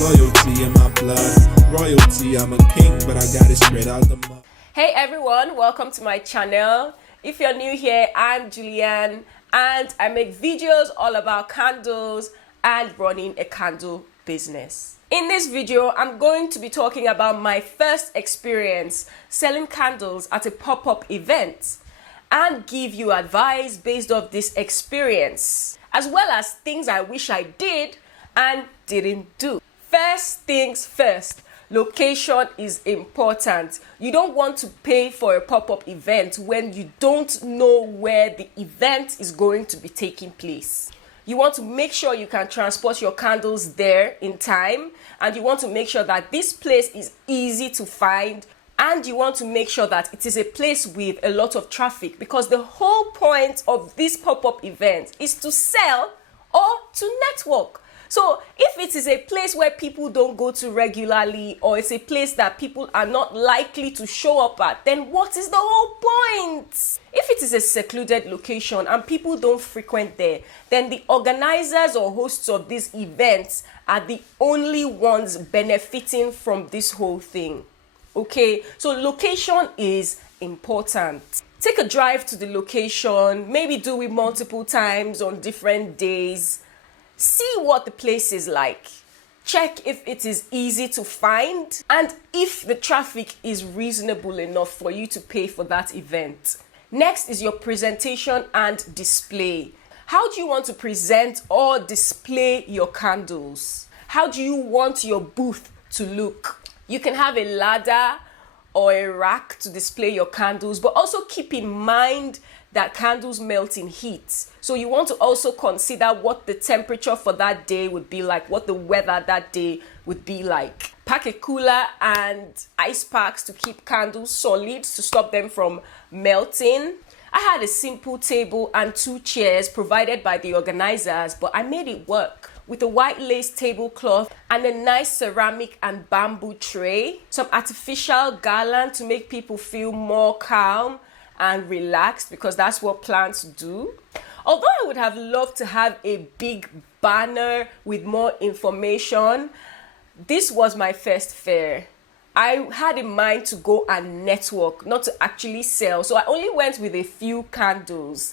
Loyalty in my blood, royalty, I'm a king, but I got it straight out the mud. Hey everyone, welcome to my channel. If you're new here, I'm Julianne and I make videos all about candles and running a candle business. In this video, I'm going to be talking about my first experience selling candles at a pop-up event and give you advice based off this experience, as well as things I wish I did and didn't do. First things first, location is important. You don't want to pay for a pop-up event when you don't know where the event is going to be taking place. You want to make sure you can transport your candles there in time, and you want to make sure that this place is easy to find, and you want to make sure that it is a place with a lot of traffic, because the whole point of this pop-up event is to sell or to network. So if it is a place where people don't go to regularly, or it's a place that people are not likely to show up at, then what is the whole point? If it is a secluded location and people don't frequent there, then the organizers or hosts of these events are the only ones benefiting from this whole thing. Okay, so location is important. Take a drive to the location, maybe do it multiple times on different days. See what the place is like. Check if it is easy to find and if the traffic is reasonable enough for you to pay for that event. Next is your presentation and display. How do you want to present or display your candles? How do you want your booth to look? You can have a ladder or a rack to display your candles, but also keep in mind that candles melt in heat. So you want to also consider what the temperature for that day would be like, what the weather that day would be like. Pack a cooler and ice packs to keep candles solid to stop them from melting. I had a simple table and 2 chairs provided by the organizers, but I made it work with a white lace tablecloth and a nice ceramic and bamboo tray, some artificial garland to make people feel more calm and relaxed, because that's what plants do. Although I would have loved to have a big banner with more information, this was my first fair. I had in mind to go and network, not to actually sell. So I only went with a few candles,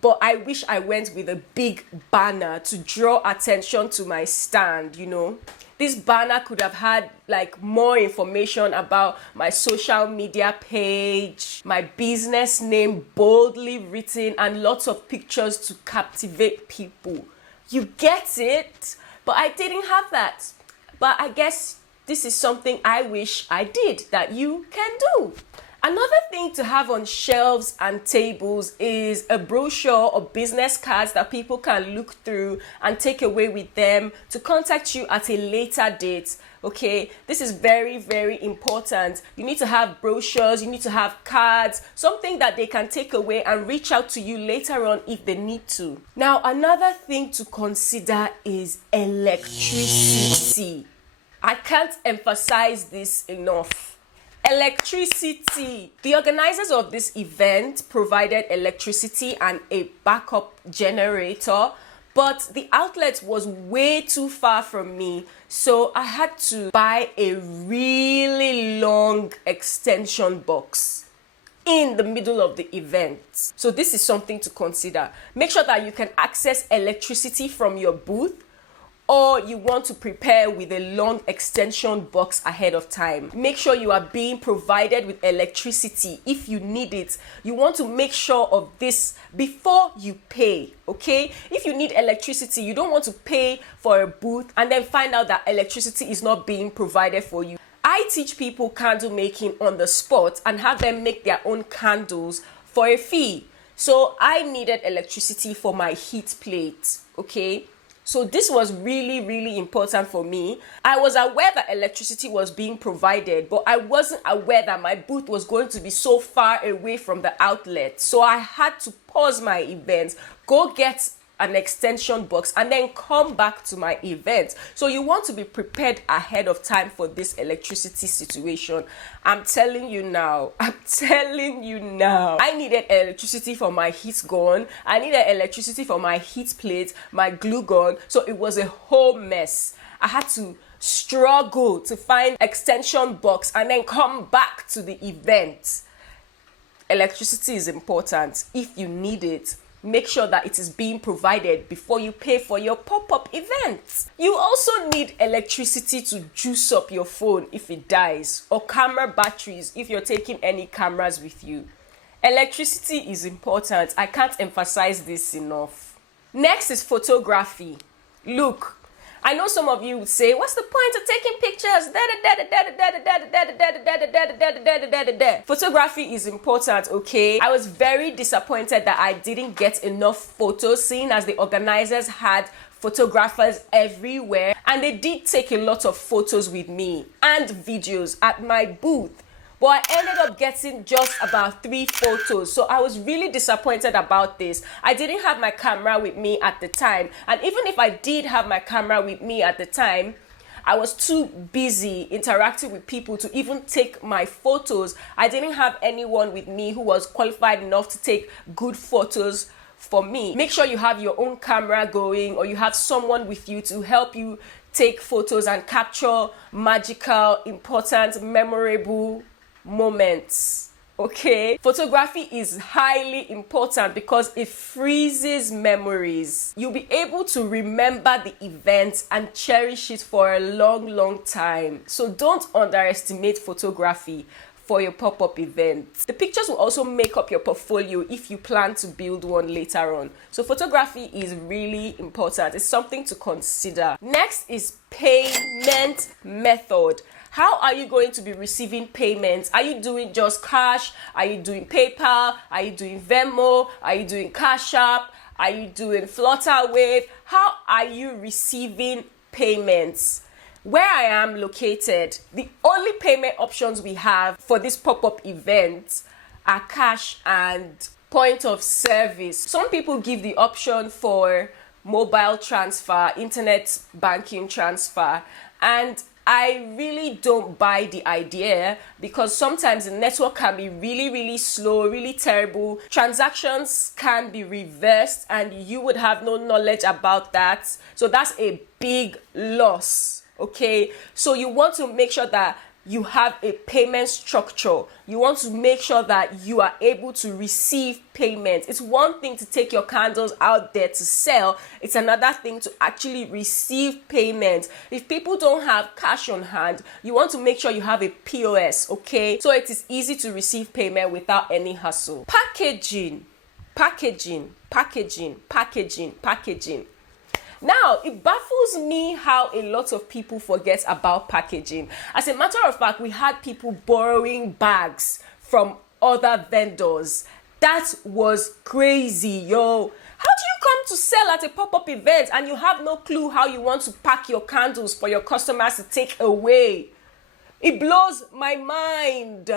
but I wish I went with a big banner to draw attention to my stand, you know. This banner could have had like more information about my social media page, my business name boldly written, and lots of pictures to captivate people. You get it? But I didn't have that. But I guess this is something I wish I did that you can do. Another thing to have on shelves and tables is a brochure or business cards that people can look through and take away with them to contact you at a later date. Okay, this is very, very important. You need to have brochures, you need to have cards, something that they can take away and reach out to you later on if they need to. Now, another thing to consider is electricity. I can't emphasize this enough. Electricity. The organizers of this event provided electricity and a backup generator, but the outlet was way too far from me, so I had to buy a really long extension box in the middle of the event. So this is something to consider. Make sure that you can access electricity from your booth, or you want to prepare with a long extension box ahead of time. Make sure you are being provided with electricity if you need it. You want to make sure of this before you pay, okay? If you need electricity, you don't want to pay for a booth and then find out that electricity is not being provided for you. I teach people candle making on the spot and have them make their own candles for a fee. So I needed electricity for my heat plate, okay? So this was really, really important for me. I was aware that electricity was being provided, but I wasn't aware that my booth was going to be so far away from the outlet. So I had to pause my event, go get an extension box and then come back to my event. So you want to be prepared ahead of time for this electricity situation. I'm telling you now. I needed electricity for my heat gun. I needed electricity for my heat plate, my glue gun. So it was a whole mess. I had to struggle to find extension box and then come back to the event. Electricity is important. If you need it, make sure that it is being provided before you pay for your pop-up event. You also need electricity to juice up your phone if it dies, or camera batteries if you're taking any cameras with you. Electricity is important. I can't emphasize this enough. Next is photography. Look, I know some of you would say, what's the point of taking pictures? Photography is important, okay? I was very disappointed that I didn't get enough photos, seeing as the organizers had photographers everywhere, and they did take a lot of photos with me and videos at my booth. But I ended up getting just about 3 photos. So I was really disappointed about this. I didn't have my camera with me at the time. And even if I did have my camera with me at the time, I was too busy interacting with people to even take my photos. I didn't have anyone with me who was qualified enough to take good photos for me. Make sure you have your own camera going, or you have someone with you to help you take photos and capture magical, important, memorable moments. Okay, photography is highly important because it freezes memories. You'll be able to remember the event and cherish it for a long time. So don't underestimate photography for your pop-up event. The pictures will also make up your portfolio if you plan to build one later on. So photography is really important. It's something to consider. Next is payment method. How are you going to be receiving payments? Are you doing just cash? Are you doing PayPal? Are you doing Venmo? Are you doing Cash App? Are you doing Flutterwave? How are you receiving payments? Where I am located, the only payment options we have for this pop-up event are cash and point of service. Some people give the option for mobile transfer, internet banking transfer, and I really don't buy the idea because sometimes the network can be really slow, really terrible. Transactions can be reversed and you would have no knowledge about that. So that's a big loss, okay? So you want to make sure that you have a payment structure. You want to make sure that you are able to receive payments. It's one thing to take your candles out there to sell. It's another thing to actually receive payments. If people don't have cash on hand, you want to make sure you have a POS, okay? So it is easy to receive payment without any hassle. Packaging. Now, it baffles me how a lot of people forget about packaging. As a matter of fact, we had people borrowing bags from other vendors. That was crazy, yo. How do you come to sell at a pop-up event and you have no clue how you want to pack your candles for your customers to take away? It blows my mind.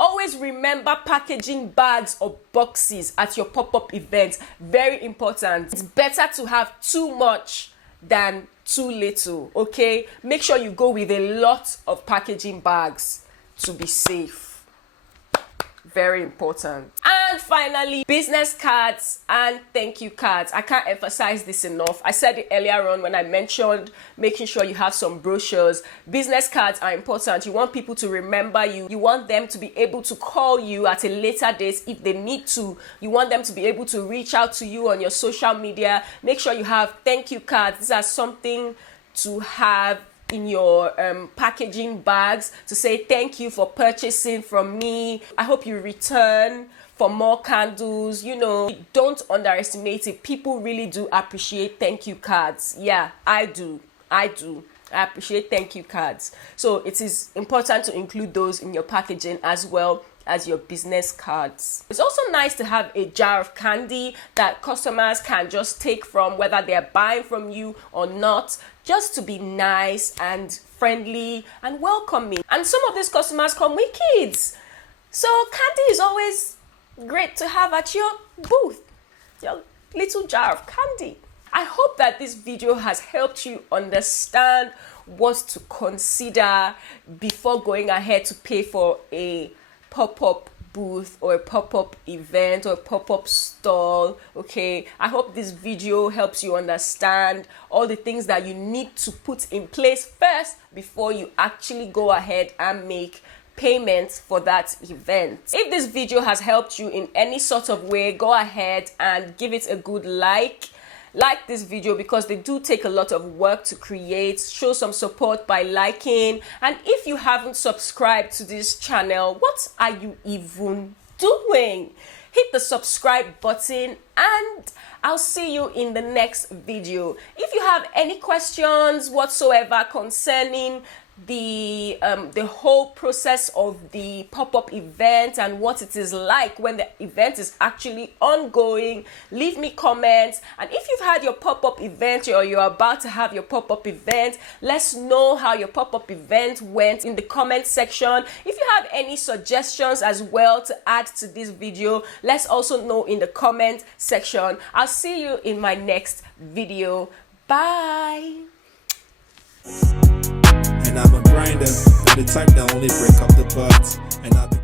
Always remember packaging bags or boxes at your pop-up event. Very important. It's better to have too much than too little, okay? Make sure you go with a lot of packaging bags to be safe. Very important. And finally, business cards and thank you cards. I can't emphasize this enough. I said it earlier on when I mentioned making sure you have some brochures. Business cards are important. You want people to remember you. You want them to be able to call you at a later date if they need to. You want them to be able to reach out to you on your social media. Make sure you have thank you cards. These are something to have in your packaging bags to say thank you for purchasing from me. I hope you return for more candles. You know, don't underestimate it. People really do appreciate thank you cards. Yeah, I do. I appreciate thank you cards. So it is important to include those in your packaging as well as your business cards. It's also nice to have a jar of candy that customers can just take from, whether they're buying from you or not, just to be nice and friendly and welcoming. And some of these customers come with kids. So candy is always great to have at your booth. Your little jar of candy. I hope that this video has helped you understand what to consider before going ahead to pay for a pop-up booth or a pop-up event or a pop-up stall. Okay, I hope this video helps you understand all the things that you need to put in place first before you actually go ahead and make payments for that event. If this video has helped you in any sort of way, go ahead and give it a good like this video, because they do take a lot of work to create. Show some support by liking, and if you haven't subscribed to this channel, what are you even doing? Hit the subscribe button, and I'll see you in the next video. If you have any questions whatsoever concerning the whole process of the pop-up event and what it is like when the event is actually ongoing, leave me comments. And if you've had your pop-up event or you're about to have your pop-up event, let's know how your pop-up event went in the comment section. If you have any suggestions as well to add to this video, let's also know in the comment section. I'll see you in my next video. Bye. And I'm a grinder, the type that only break up the buds. And I've been